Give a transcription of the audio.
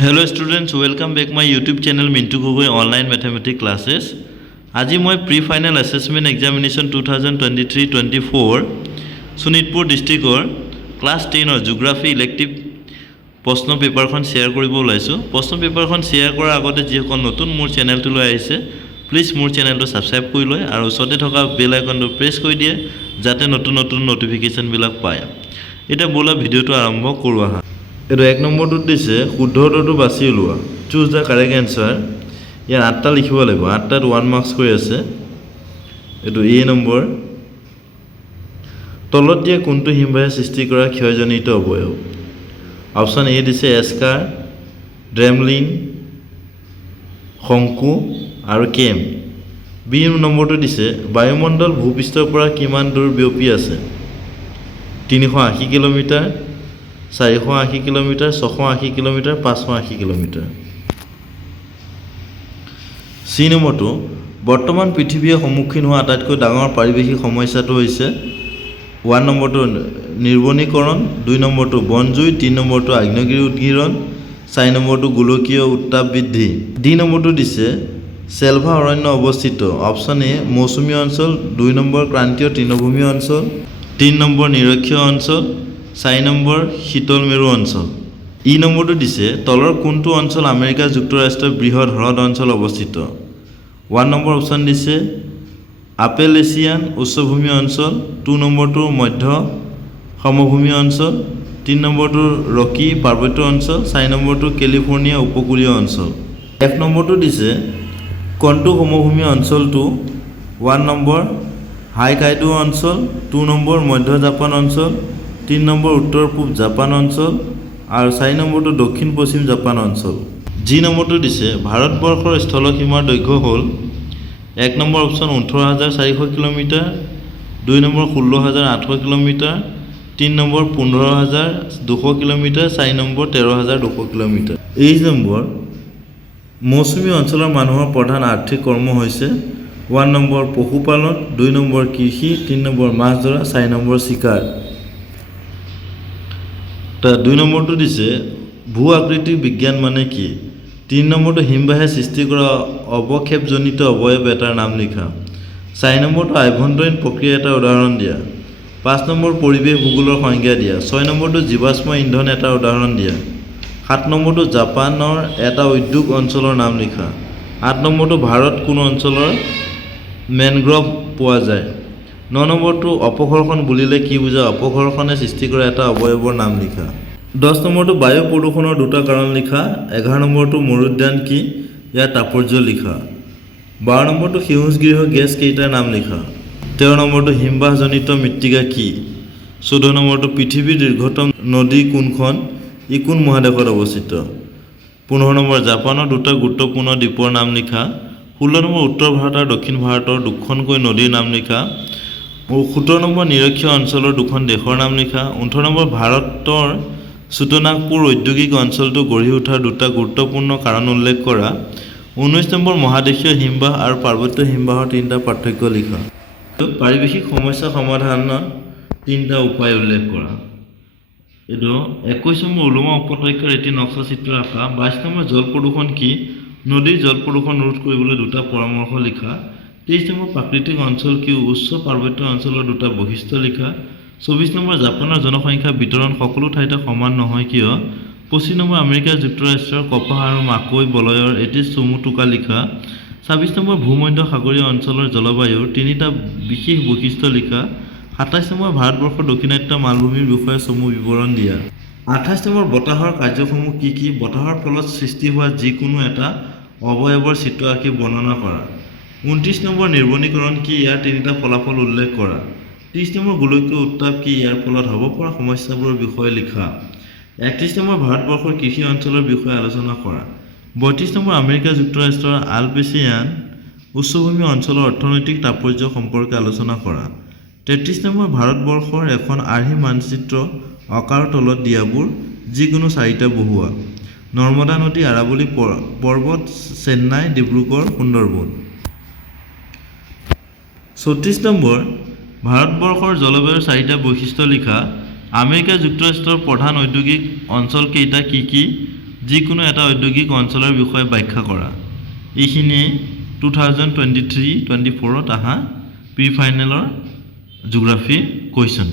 Hello students, welcome back my YouTube channel Mintu Gogoi Online Mathematics Classes. আজি মই pre-final assessment examination 2023-24 Sonitpur ডিষ্ট্ৰিক্টৰ class 10ৰ geography elective প্ৰশ্ন পেপাৰখন share কৰিব ওলাইছোঁ। প্ৰশ্ন পেপাৰখন শ্বেয়াৰ কৰাৰ আগতে যিসকল নতুন মোৰ চেনেলটোলৈ আহিছে প্লিজ মোৰ চেনেলটো ছাবস্ক্ৰাইব কৰি লয় আৰু ওচৰতে থকা বেল আইকনটো প্ৰেছ কৰি দিয়ে যাতে নতুন নতুন নটিফিকেশ্যনবিলাক পায়। এতিয়া ব'লা ভিডিঅ'টো আৰম্ভ কৰোঁ আহা। এইটো 1 নম্বৰটোত দিছে শুদ্ধটোটো বাছি ওলোৱা, চুজ দ্য কাৰেক্ট এনচাৰ। ইয়াৰ 8টা লিখিব লাগিব, 8টাত 1 মাৰ্কছ কৰি আছে। এইটো এ নম্বৰ। তলত দিয়া কোনটো হিমবাহে সৃষ্টি কৰা ক্ষয়জনিত অৱয়ব? অপশ্যন এ দিছে এস্কাৰ, ড্ৰেমলিন, শংকু আৰু কেম। বি নম্বৰটো দিছে বায়ুমণ্ডল ভূপৃষ্ঠৰ পৰা কিমান দূৰ বিয়পি আছে? 380 kilometre, 480 kilometre, 680 kilometre, 580 kilometre. C নম্বৰটো বৰ্তমান পৃথিৱীয়ে সন্মুখীন হোৱা আটাইতকৈ ডাঙৰ পাৰিৱেশিক সমস্যাটো হৈছে 1 নম্বৰটো নিৰ্বনীকৰণ, 2 নম্বৰটো বনজুই, 3 নম্বৰটো আগ্নেয়গিৰি উদগীৰণ, 4 নম্বৰটো গোলকীয় উত্তাপ বৃদ্ধি। ডি নম্বৰটো দিছে চেলভা অৰণ্য অৱস্থিত। অপশ্যন এ মৌচুমী অঞ্চল, 2 নম্বৰ ক্ৰান্তীয় তৃণভূমি অঞ্চল, 3 নম্বৰ নিৰক্ষীয় অঞ্চল, 4 নম্বৰ শীতল মেৰু অঞ্চল। ই নম্বৰটো দিছে তলৰ কোনটো অঞ্চল আমেৰিকা যুক্তৰাষ্ট্ৰৰ বৃহৎ হ্ৰদ অঞ্চল অৱস্থিত? 1 নম্বৰ অপশ্যন দিছে আপেলেচিয়ান উচ্চভূমি অঞ্চল, 2 নম্বৰটো মধ্য সমভূমি অঞ্চল, 3 নম্বৰটো ৰকি পাৰ্বত্য অঞ্চল, 4 নম্বৰটো কেলিফৰ্ণিয়া উপকূলীয় অঞ্চল। 1 নম্বৰটো দিছে কোনটো সমভূমি অঞ্চলটো? 1 নম্বৰ হাইকাইডো অঞ্চল, 2 নম্বৰ মধ্য জাপান অঞ্চল, 3 নম্বৰ উত্তৰ পূব জাপান অঞ্চল আৰু 4 নম্বৰটো দক্ষিণ পশ্চিম জাপান অঞ্চল। জি নম্বৰটো দিছে ভাৰতবৰ্ষৰ স্থলসীমাৰ দৈৰ্ঘ্য হ'ল 1 number option 18,400 kilometre, 2 number 16,800 kilometre, 3 number 15,200 kilometre, 4 number 13,200 kilometre. 1 number মৌচুমী অঞ্চলৰ মানুহৰ প্ৰধান আৰ্থিক কৰ্ম হৈছে 1 নম্বৰ পশুপালন, 2 নম্বৰ কৃষি, 3 নম্বৰ মাছ ধৰা, 4 নম্বৰ চিকাৰ। 2 নম্বৰটো দিছে ভূ আকৃতিক বিজ্ঞান মানে কি? 3 নম্বৰটো হিমবাহে সৃষ্টি কৰা অৱক্ষেপজনিত অৱয়ব এটাৰ নাম লিখা। 4 নম্বৰটো আভ্যন্তৰীণ প্ৰক্ৰিয়া এটা উদাহৰণ দিয়া। 5 নম্বৰ পৰিৱেশ ভূগোলৰ সংজ্ঞা দিয়া। 6 নম্বৰটো জীৱাশ্ম ইন্ধন এটা উদাহৰণ দিয়া। 7 নম্বৰটো জাপানৰ এটা উদ্যোগ অঞ্চলৰ নাম লিখা। 8 নম্বৰটো ভাৰত কোন অঞ্চলৰ মেনগ্ৰ'ভ পোৱা যায়? 9 নম্বৰটো অপঘৰ্ষণ বুলিলে কি বুজা? অপঘৰ্ষণে সৃষ্টি কৰা এটা অৱয়ৱৰ নাম লিখা। 10 নম্বৰটো বায়ু প্ৰদূষণৰ 2টা কাৰণ লিখা। 11 নম্বৰটো মৰুদ্যান কি? ইয়াৰ তাৎপৰ্য লিখা। 12 নম্বৰটো সেউজগৃহ গেছ কেইটাৰ নাম লিখা। 13 নম্বৰটো হিমবাহজনিত মৃত্তিকা কি? 14 নম্বৰটো পৃথিৱীৰ দীৰ্ঘতম নদী কোনখন? ই কোন মহাদেশত অৱস্থিত? 15 নম্বৰ জাপানৰ 2টা গুৰুত্বপূৰ্ণ দ্বীপৰ নাম লিখা। 16 নম্বৰ উত্তৰ ভাৰত আৰু দক্ষিণ ভাৰতৰ 2খনকৈ নদীৰ নাম লিখা। 17 নম্বৰ নিৰক্ষীয় অঞ্চলৰ 2খন দেশৰ নাম লিখা। 18 নম্বৰ ভাৰতৰ ছোটনাগপুৰ ঔদ্যোগিক অঞ্চলটো গঢ়ি উঠাৰ 2টা গুৰুত্বপূৰ্ণ কাৰণ উল্লেখ কৰা। 19 নম্বৰ মহাদেশীয় হিমবাহ আৰু পাৰ্বত্য হিমবাহৰ 3টা পাৰ্থক্য লিখা। পাৰিৱেশিক সমস্যা সমাধানৰ 3টা উপায় উল্লেখ কৰা। এইটো 21 নম্বৰ ওলোমা উপত্যকাৰ এটি নক্সা চিত্ৰ আঁকা। 22 নম্বৰ জল প্ৰদূষণ কি? নদীৰ জল প্ৰদূষণ ৰোধ কৰিবলৈ 2টা পৰামৰ্শ লিখা। 23 নম্বৰ প্ৰাকৃতিক অঞ্চল কি? উচ্চ পাৰ্বত্য অঞ্চলৰ 2টা বৈশিষ্ট্য লিখা। 24 নম্বৰ জাপানৰ জনসংখ্যা বিতৰণ সকলো ঠাইতে সমান নহয় কিয়? 25 নম্বৰ আমেৰিকা যুক্তৰাষ্ট্ৰৰ কপাহ আৰু মাকৈ বলয়ৰ এটি চমু টোকা লিখা। 26 নম্বৰ ভূমধ্য সাগৰীয় অঞ্চলৰ জলবায়ুৰ 3টা বিশেষ বৈশিষ্ট্য লিখা। 27 নম্বৰ ভাৰতবৰ্ষৰ দক্ষিণাত্য মালভূমিৰ বিষয়ে চমু বিৱৰণ দিয়া। 28 নম্বৰ বতাহৰ কাৰ্যসমূহ কি কি? বতাহৰ ফলত সৃষ্টি হোৱা যিকোনো এটা অৱয়ৱৰ চিত্ৰ আঁকি বৰ্ণনা কৰা। 29 নম্বৰ নিৰ্বনীকৰণ কি? ইয়াৰ 3টা ফলাফল উল্লেখ কৰা। 30 নম্বৰ গোলকীয় উত্তাপ কি? ইয়াৰ ফলত হ'ব পৰা সমস্যাবোৰৰ বিষয়ে লিখা। 31 নম্বৰ ভাৰতবৰ্ষৰ কৃষি অঞ্চলৰ বিষয়ে আলোচনা কৰা। 32 নম্বৰ আমেৰিকা যুক্তৰাষ্ট্ৰৰ আলপেচিয়ান উচ্চভূমি অঞ্চলৰ অৰ্থনৈতিক তাৎপৰ্য সম্পৰ্কে আলোচনা কৰা। 33 নম্বৰ ভাৰতবৰ্ষৰ এখন আৰ্হি মানচিত্ৰ অকাৰ তলত দিয়াবোৰ যিকোনো 4টা বহুৱা। নৰ্মদা নদী, আৰাৱলী পৰ্বত, চেন্নাই, ডিব্ৰুগড়, সুন্দৰবন। 34 নম্বৰ ভাৰতবৰ্ষৰ জলবায়ুৰ 4টা বৈশিষ্ট্য লিখা। আমেৰিকা যুক্তৰাষ্ট্ৰৰ প্ৰধান ঔদ্যোগিক অঞ্চল কেইটা কি কি? যিকোনো এটা ঔদ্যোগিক অঞ্চলৰ বিষয়ে ব্যাখ্যা কৰা এইখিনিয়ে 2023-24ত অহা প্ৰি ফাইনেলৰ জিঅ'গ্ৰাফিৰ কুৱেশ্যন